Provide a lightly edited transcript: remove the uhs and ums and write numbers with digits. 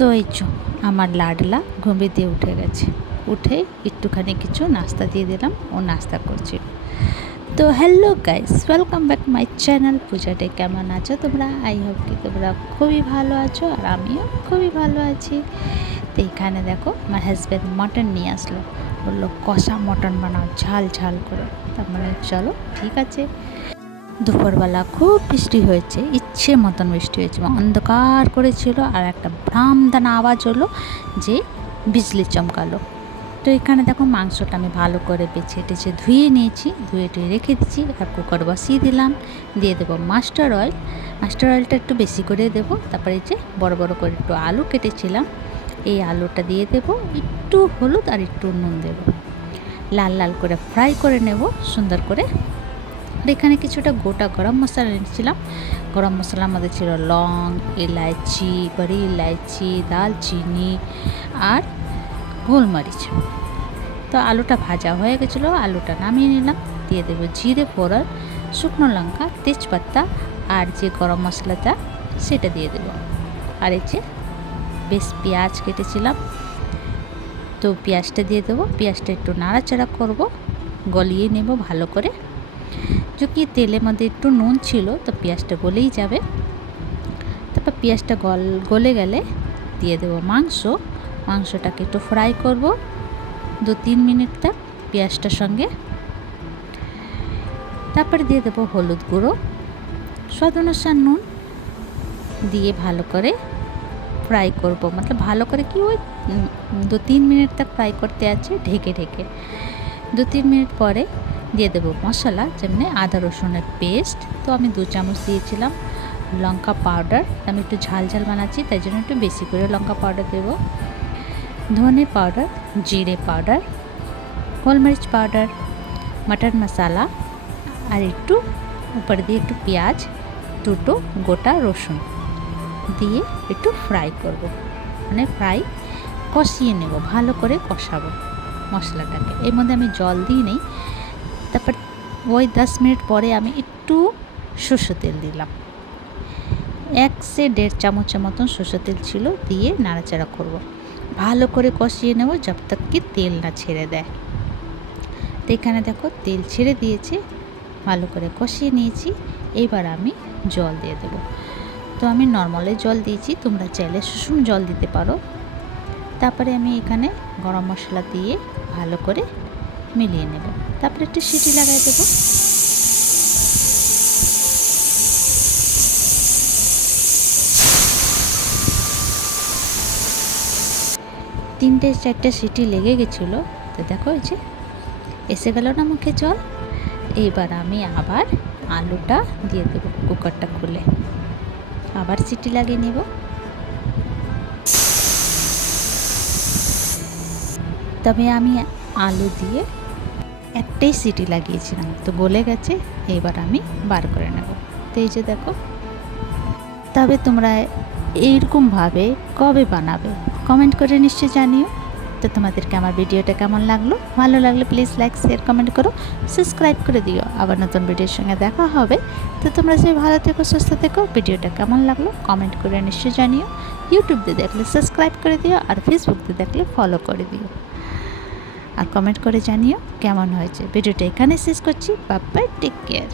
তো এই চো আমার লাডলা ঘুমে দিয়ে উঠে গেছে, উঠে একটুখানি কিছু নাস্তা দিয়ে দিলাম, ও নাস্তা করছিল। তো hello guys, welcome back my channel. পূজাতে কেমন আছো তোমরা? আই হোপ কি তোমরা খুবই ভালো আছো, আর আমিও খুবই ভালো আছি। তো এখানে দেখো আমার হাজব্যান্ড মটন নিয়ে আসলো, বললো কষা মটন বানাও ঝাল ঝাল করে। তার মানে চলো ঠিক আছে। দুপুরবেলা খুব বৃষ্টি হয়েছে, ইচ্ছে মতন বৃষ্টি হয়েছে, অন্ধকার করেছিল, আর একটা ভ্রামদানা আওয়াজ হলো যে বিজলি চমকালো। তো এখানে দেখো মাংসটা আমি ভালো করে বেছে টেছে ধুয়ে নিয়েছি, ধুয়ে টুয়ে রেখে দিচ্ছি, আর কুকার বসিয়ে দিলাম। দিয়ে দেবো মাস্টার অয়েল, মাস্টার অয়েলটা একটু বেশি করে দেবো। তারপরে যে বড় বড় করে একটু আলু কেটেছিলাম, এই আলুটা দিয়ে দেবো, একটু হলুদ আর একটু নুন দেবো, লাল লাল করে ফ্রাই করে নেব সুন্দর করে। আর এখানে কিছুটা গোটা গরম মশলা নিয়েছিলাম। গরম মশলার মধ্যে ছিল লং, এলাচি, বড়ি ইলাইচি, দালচিনি আর গোলমরিচ। তো আলুটা ভাজা হয়ে গেছিলো, আলুটা নামিয়ে নিলাম। দিয়ে দেবো জিরে ফোড়ন, শুকনো লঙ্কা, তেজপাতা আর যে গরম মশলাটা সেটা দিয়ে দেবো। আর এই যে বেশ পেঁয়াজ কেটেছিলাম, তো পেঁয়াজটা দিয়ে দেবো। পেঁয়াজটা একটু নাড়াচাড়া করব, গলিয়ে নেব ভালো করে। যদি তেলের মধ্যে একটু নুন ছিল, তো পেঁয়াজটা গলেই যাবে। তারপর পেঁয়াজটা গলে গেলে দিয়ে দেবো মাংসটাকে একটু ফ্রাই করব 2-3 মিনিট তক পেঁয়াজটার সঙ্গে। তারপরে দিয়ে দেবো হলুদ গুঁড়ো, স্বাদ অনুসার নুন দিয়ে ভালো করে ফ্রাই করব। মতলব ভালো করে কি ওই 2-3 মিনিট তক ফ্রাই করতে আছে ঢেকে ঢেকে। 2-3 মিনিট পরে দিয়ে দেবো মশলা, যেমনি আদা রসুনের পেস্ট, তো আমি 2 চামচ দিয়েছিলাম। লঙ্কা পাউডার, আমি একটু ঝাল ঝাল বানাচ্ছি তাই জন্য একটু বেশি করে লঙ্কা পাউডার দেবো। ধনে পাউডার, জিরে পাউডার, গোলমরিচ পাউডার, মটন মশলা, আর একটু উপর দিয়ে একটু পেঁয়াজ, 2টো গোটা রসুন দিয়ে একটু ফ্রাই করব, মানে ফ্রাই কষিয়ে নেব, ভালো করে কষাবো মশলাটাকে। এর মধ্যে আমি জল দিই নেই। তারপর ওই 10 মিনিট পরে আমি একটু সরষের তেল দিলাম, 1 से 1.5 চামচের মতন সরষের তেল ছিল, দিয়ে নাড়াচাড়া করব, ভালো করে কষিয়ে নেব যব তক কি তেল না ছেড়ে দেয়। তো এখানে দেখো তেল ছেড়ে দিয়েছে, ভালো করে কষিয়ে নিয়েছি। এইবার আমি জল দিয়ে দেব। তো আমি নর্মালে জল দিয়েছি, তোমরা চাইলে সুষুম জল দিতে পারো। তারপরে আমি এখানে গরম মশলা দিয়ে ভালো করে মিলিয়ে নেব। তারপরে একটু সিটি লাগাই দেবো। তিনটে চারটে সিটি লেগে গেছিলো। তো দেখো এই যে এসে গেল না মুখে জল। এইবার আমি আবার আলুটা দিয়ে দেবো, কুকারটা খুলে আবার সিটি লাগিয়ে নেব। তবে আমি আলু দিয়ে একটাই সিটি লাগিয়েছিলাম, তো গলে গেছে। এইবার আমি বার করে নেব। তো এই যে দেখো। তবে তোমরা এইরকমভাবে কবে বানাবে কমেন্ট করে নিশ্চয়ই জানিও। তো তোমাদেরকে আমার ভিডিওটা কেমন লাগলো, ভালো লাগলে প্লিজ লাইক শেয়ার কমেন্ট করো, সাবস্ক্রাইব করে দিও। আবার নতুন ভিডিওর সঙ্গে দেখা হবে। তো তোমরা যে ভালো থেকো, সুস্থ থেকো। ভিডিওটা কেমন লাগলো কমেন্ট করে নিশ্চয়ই জানিও। ইউটিউব দিয়ে দেখলে সাবস্ক্রাইব করে দিও, আর ফেসবুক দিয়ে দেখলে ফলো করে দিও, আর কমেন্ট করে জানিও কেমন হয়েছে। ভিডিওটা এখানে শেষ করছি। Bye bye, take care.